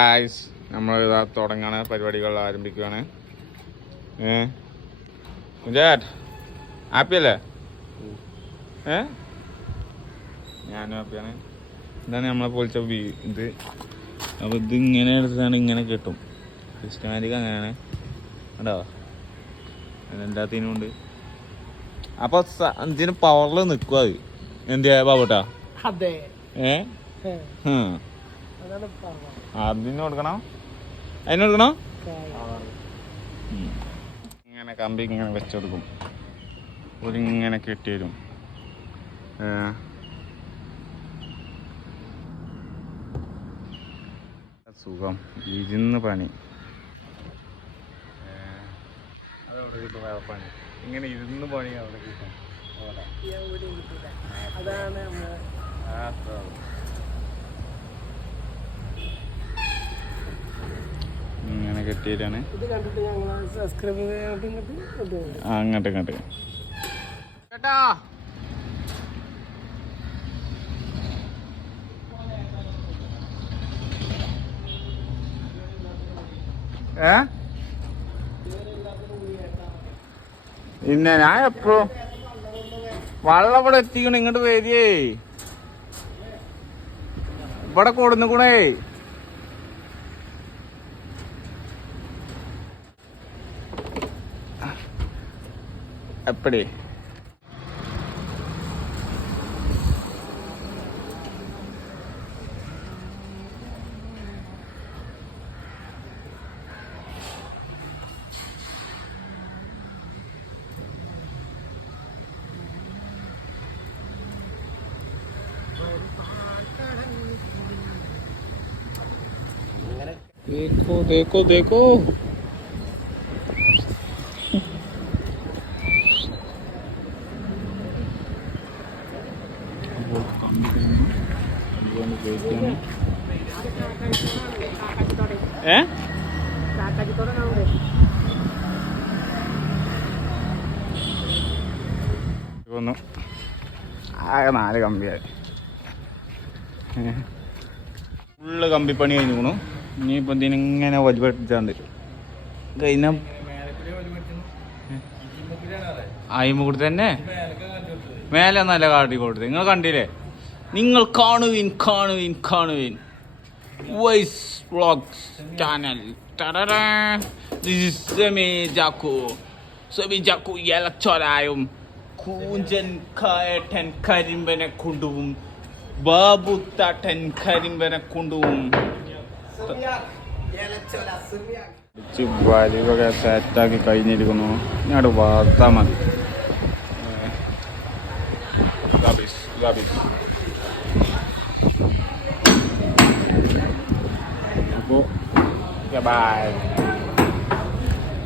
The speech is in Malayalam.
ഗായ്സ് നമ്മൾ ഇതാ തുടങ്ങാണ് പരിപാടികൾ ആരംഭിക്കുകയാണ്. ഏജാറ്റ് ഹാപ്പിയല്ലേ? ഏ? ഞാനും ഹാപ്പിയാണ്. ഇതാണ് നമ്മളെ പൊളിച്ച ഇത്. അപ്പോൾ ഇത് ഇങ്ങനെ എടുത്താണ് ഇങ്ങനെ കിട്ടും. സിസ്റ്റമാറ്റിക് അങ്ങനെയാണ്. കണ്ടോ? എല്ലാത്തിനും ഉണ്ട്. അപ്പോൾ ഇതിന് പവറിൽ നിൽക്കുക അത്. എന്തിയാ ബാബൂട്ടാ? അതെ. ഏ? പറഞ്ഞത്. അതിന് കൊടുക്കണം. അതിന് കൊടുക്കണം. ഇങ്ങനെ കമ്പി ഇങ്ങനെ വെച്ചെടുക്കും. ഒരിങ്ങനെ കെട്ടി വരും. സുഖം. ഇരുന്ന് പണി. അതവിടെ കിട്ടും വേറെ പണി. ഇങ്ങനെ ഇരുന്ന് പണി അവിടെ കിട്ടും. അതാണ് നമ്മൾ ആ, അത്രേ ഉള്ളൂ. ഇങ്ങനെ കെട്ടിയിട്ടാണ് ഇത് കണ്ടിട്ട് ഞങ്ങൾ സബ്സ്ക്രൈബ് ചെയ്തിട്ട് ഇങ്ങോട്ട് കൊണ്ടുപോകും ആ അങ്ങോട്ട് ഇങ്ങോട്ട്. ഏ? പിന്നെ ഞാൻ എപ്പോ? വള്ളം ഇവിടെ എത്തിക്കണ ഇങ്ങോട്ട് വരിയേ ഇവിടെ കൊടുന്നുകൂടെ अपड़े देखो देखो देखो। ഏ? വന്നു. ആകെ നാല് കമ്പിയായി. ഫുള്ള് കമ്പിപ്പണി കഴിഞ്ഞു ഇനിയിപ്പോൾ ഇതിനിങ്ങനെ വലിപ്പിച്ചാണ്ട് കഴിഞ്ഞ അയിമ കൊടുത്തന്നെ തന്നെ? മേലെ നല്ല കാട്ടി കൊടുത്ത് നിങ്ങൾ കണ്ടില്ലേ? നിങ്ങൾ കാണുവിൻ കാണുവിൻ കാണുവിൻ. Voice vlogs channel this is semi ജാക്കു സെമി ജാക്കു കൂഞ്ചൻ കായട്ടൻ കരിമ്പനെ കൊണ്ടുവും ബാബു താട്ടൻ കരിമ്പനെ കൊണ്ടുവും വലിവക സെറ്റാക്കി കഴിഞ്ഞിരിക്കുന്നു. ഞാൻ വാർത്താ മതി. Gabis, บาย